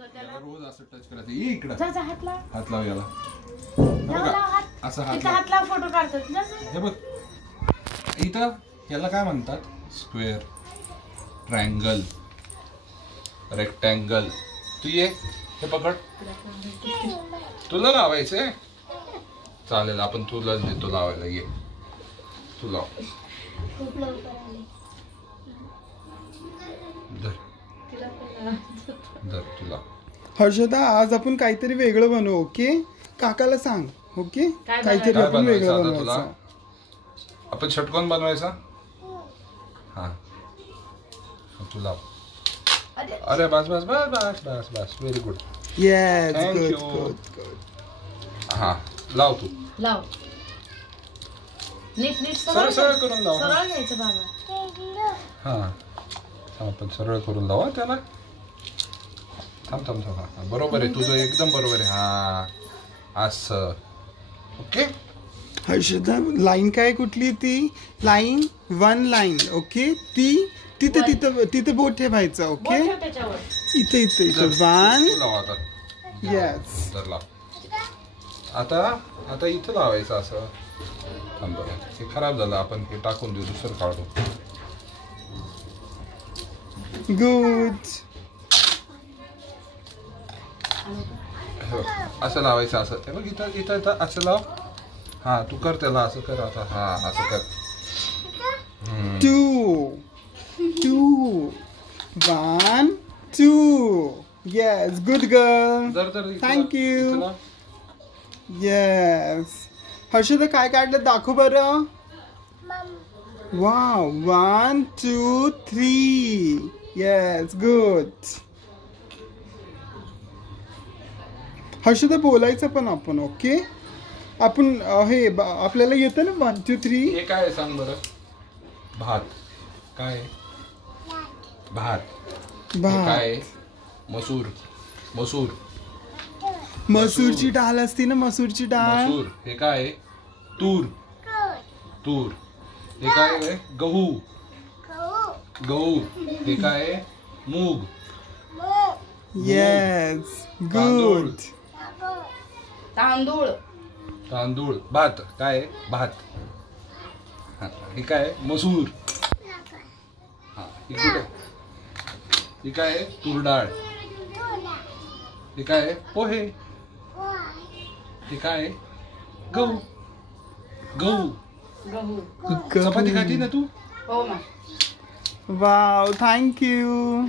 याला रोज असं टच करायचं. ये इकडे जा हात लाव. हात लाव याला. असं हात लाव फोटो काढतात. हे बघ इथं याला काय म्हणतात? Square, triangle, rectangle. तू ये हे पकड. तुला लावायचंय? चालेल आपण तुलाच देतो लावायला. ये तू लाव. धर तुला. हर्षदा आज आपण काहीतरी वेगळं बनवू. ओके काकाला सांग. ओके काहीतरी आपण वेगळं बनवायचं. आपण षटकोन बनवायचा. हा तुला. अरे बस बस बस बस बस बस. Very good. Yes good good good. हा लाव तू. लाव. नीट नीट सरळ सरळ करून लाव. सरळ घ्यायचं बाबा. हा आपण सरळ करून लावा त्याला. थांब थांब थांब. बरोबर आहे तुझं एकदम बरोबर आहे. हा असं. ओके हर्षदा लाईन काय कुठली ती? Line one line. ओके ती तिथे तिथे तिथे बोट ठेवायचं. ओके इथे इथे इथे वन. येस आता आता इथं लावायचं असं. थांब बरं हे खराब झालं. आपण हे टाकून देऊ. दुसरं काढू. गुड. असं लावायचं. असं हे बघ इथं इथं इथं असं लाव. हा तू कर त्याला असं कर. आता हा असं कर. 2 2 1 2. Yes good girl. Thank you. Yes Harshada काय काढलं दाखव बरं. वाव 1 2 3. Yes good. हर्षदा बोलायचं पण आपण. ओके आपण हे आपल्याला येतं ना 1 2 3. हे काय सांग बरं. भात काय? भात काय? मसूर. मसूर मसूरची डाळ असते ना. मसूरची डाळ. मसूर. हे काय? तूर. तूर. हे काय? गहू. गहू. हे काय? मूग. Yes good. तांदूळ. तांदूळ. भात काय? भात. हे काय? मसूर. हा हे काय? तूर डाळ. हे काय? पोहे. हे काय? गहू. गहू. गहू. चपाती खाती ना तू? हो ना. Wow thank you.